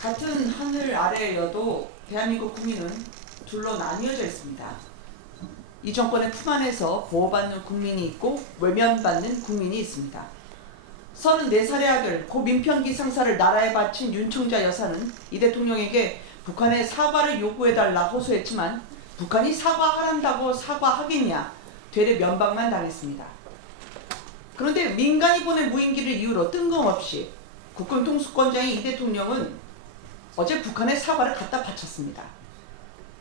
같은 하늘 아래여도 대한민국 국민은 둘로 나뉘어져 있습니다. 이 정권의 품 안에서 보호받는 국민이 있고 외면받는 국민이 있습니다. 34살의 아들 고 민평기 상사를 나라에 바친 윤청자 여사는 이 대통령에게 북한의 사과를 요구해달라 호소했지만 북한이 사과하란다고 사과하겠냐, 되레 면박만 당했습니다. 그런데 민간이 보낸 무인기를 이유로 뜬금없이 국군 통수권자인 이 대통령은 어제 북한의 사과를 갖다 바쳤습니다.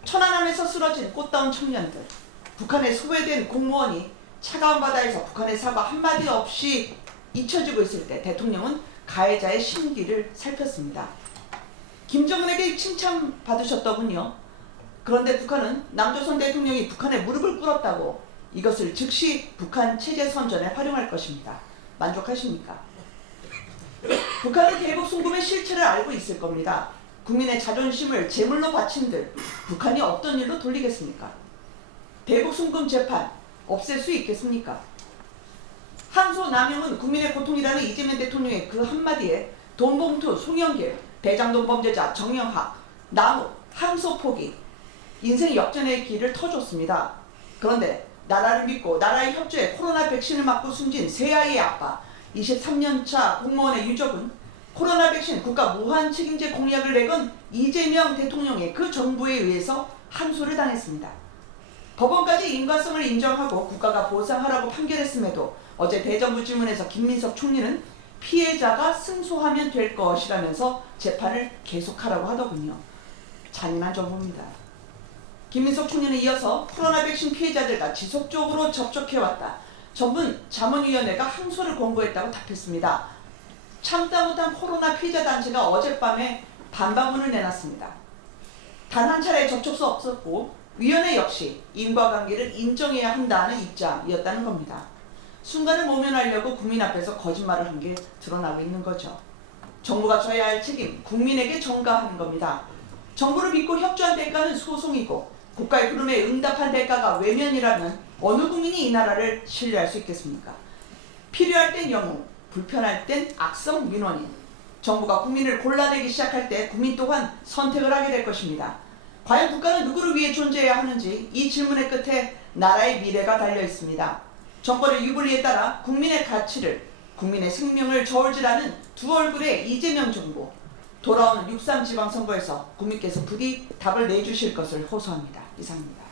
천안함에서 쓰러진 꽃다운 청년들, 북한에 소외된 공무원이 차가운 바다에서 북한의 사과 한마디 없이 잊혀지고 있을 때 대통령은 가해자의 심기를 살폈습니다. 김정은에게 칭찬받으셨더군요. 그런데 북한은 남조선 대통령이 북한에 무릎을 꿇었다고 이것을 즉시 북한 체제 선전에 활용할 것입니다. 만족하십니까? 북한은 대북 송금의 실체를 알고 있을 겁니다. 국민의 자존심을 제물로 바친들 북한이 없던 일로 돌리겠습니까? 대북 송금 재판 없앨 수 있겠습니까? 항소 남용은 국민의 고통이라는 이재명 대통령의 그 한마디에 돈봉투, 송영길, 대장동 범죄자 정영학, 남욱, 항소 포기, 인생 역전의 길을 터줬습니다. 그런데 나라를 믿고 나라의 협조에 코로나 백신을 맞고 숨진 세 아이의 아빠, 23년차 공무원의 유족은 코로나 백신 국가 무한 책임제 공약을 내건 이재명 대통령의 그 정부에 의해서 항소를 당했습니다. 법원까지 인과성을 인정하고 국가가 보상하라고 판결했음에도 어제 대정부 질문에서 김민석 총리는 피해자가 승소하면 될 것이라면서 재판을 계속하라고 하더군요. 잔인한 정부입니다. 김민석 총리는 이어서 코로나 백신 피해자들과 지속적으로 접촉해왔다. 전문 자문위원회가 항소를 권고했다고 답했습니다. 참다 못한 코로나 피해자 단체가 어젯밤에 반박문을 내놨습니다. 단 한 차례 접촉수 없었고 위원회 역시 인과관계를 인정해야 한다는 입장이었다는 겁니다. 순간을 모면하려고 국민 앞에서 거짓말을 한 게 드러나고 있는 거죠. 정부가 져야 할 책임, 국민에게 전가하는 겁니다. 정부를 믿고 협조한 대가는 소송이고 국가의 부름에 응답한 대가가 외면이라면 어느 국민이 이 나라를 신뢰할 수 있겠습니까? 필요할 땐 영웅, 불편할 땐 악성 민원인. 정부가 국민을 골라내기 시작할 때 국민 또한 선택을 하게 될 것입니다. 과연 국가는 누구를 위해 존재해야 하는지 이 질문의 끝에 나라의 미래가 달려 있습니다. 정권의 유불리에 따라 국민의 가치를, 국민의 생명을 저울질하는 두 얼굴의 이재명 정부. 돌아오는 6.3 지방선거에서 국민께서 부디 답을 내주실 것을 호소합니다. 이상입니다.